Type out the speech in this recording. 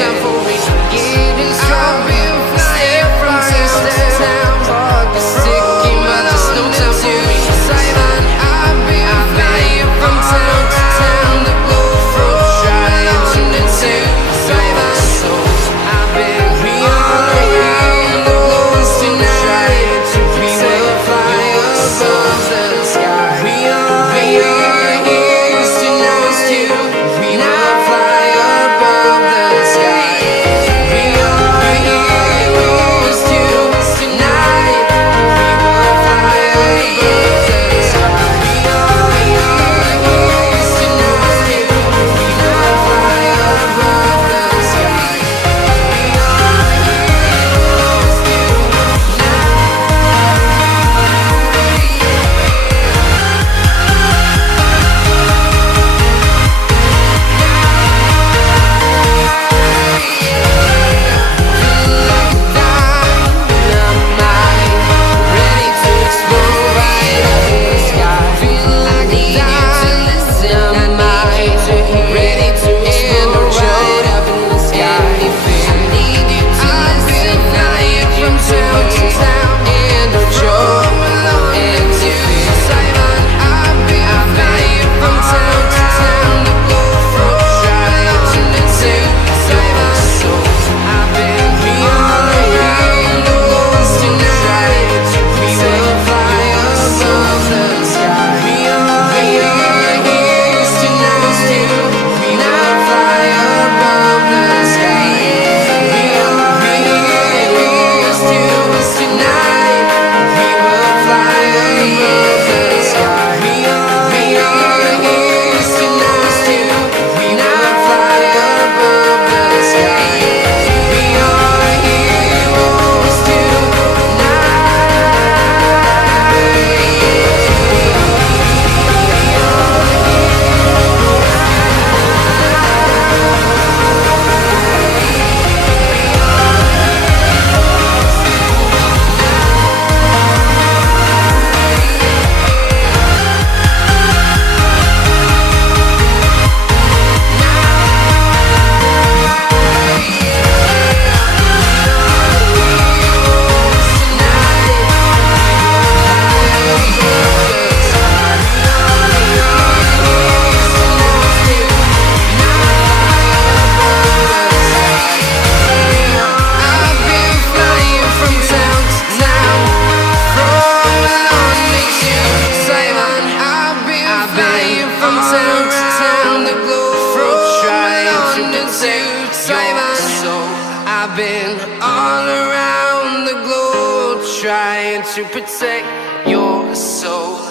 time for me. Getting stronger, step from town to town. It's ticking, but there's no time for me. Silent, I've been flying from town to town. The glow from trying to into silent. So I've been all around the globe tonight. We will fly above the sky. We are here tonight too. We will fly above the sky. We are heroes too tonight. We will fly above the sky. We are heroes tonight too. We will fly above the sky. We are heroes too I've been all around the globe trying to protect your soul.